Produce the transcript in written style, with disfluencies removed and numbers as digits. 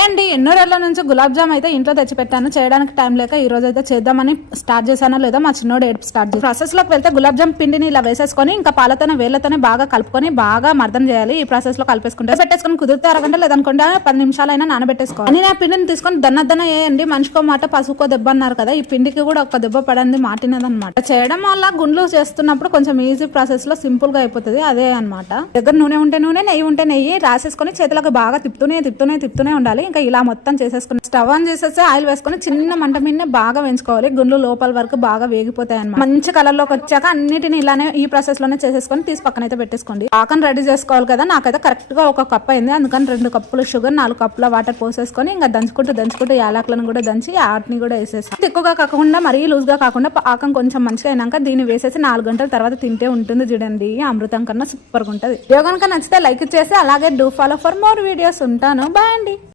అండి ఎన్నో రోజుల నుంచి గులాబ్ జామ్ అయితే ఇంట్లో తెచ్చి పెట్టాను. చేయడానికి టైం లేక ఈ రోజు అయితే చేద్దామని స్టార్ట్ చేశానో లేదా మా చిన్నోడు ఏడుపు స్టార్ట్ చేసి ప్రాసెస్ లోకి వెళ్తే గులాబ్ జామ్ పిండిని ఇలా వేసేసుకొని ఇంకా పాలతోనే వేళ్లతోనే బాగా కలుపుకొని బాగా మర్దన చేయాలి. ఈ ప్రాసెస్ లో కలిపేసుకుంటే పెట్టేసుకొని కుదిరితే అరగంట లేదనుకుంటే 10 నిమిషాలైనా నానబెట్టేసుకోవాలి. నేను ఆ పిండిని తీసుకొని దన్నద్దన వేయండి. మనిషికో మాట పసుకో దెబ్బ అన్నారు కదా, ఈ పిండికి కూడా ఒక దెబ్బ పడింది మాటినదనమాట. చేయడం వల్ల గుండ్లు చేస్తున్నప్పుడు కొంచెం ఈజీ ప్రాసెస్ లో సింపుల్ గా అయిపోతుంది. అదే అనమాట. దగ్గర నూనె ఉంటే నూనె, నెయ్యి ఉంటే నెయ్యి రాసేసుకొని చేతులకు బాగా తిప్పుతూనే ఉండాలి. ఇంకా ఇలా మొత్తం చేసేసుకుని స్టవ్ ఆన్ చేసేసి ఆయిల్ వేసుకొని చిన్న మంట మీద బాగా వేయించుకోవాలి. గుండ్లు లోపల వరకు బాగా వేగిపోతాయి అన్నమాట. మంచి కలర్ లోకి వచ్చాక అన్నిటిని ఇలానే ఈ ప్రాసెస్ లోనే చేసేసుకొని తీసి పక్కన అయితే పెట్టేసుకోండి. పాకం రెడీ చేసుకోవాలి కదా, నాకైతే కరెక్ట్ గా 1 కప్ అయింది. అందుకని 2 కప్పులు షుగర్, 4 కప్పుల వాటర్ పోసేసుకొని ఇంకా దంచుకుంటూ యాలకులను కూడా దంచి వాటిని కూడా వేసేసి ఎక్కువగా కాకుండా మరీ లూజ్ గా కాకుండా పాకం కొంచెం మంచిగా అయినాక దీన్ని వేసేసి 4 గంటల తర్వాత తింటే ఉంటుంది చూడండి. అమృతం కన్నా సూపర్ గా ఉంటుంది. వీడియో కనుక నచ్చితే లైక్ చేసి అలాగే do follow for more videos. ఉంటాను. బాయ్ అండి.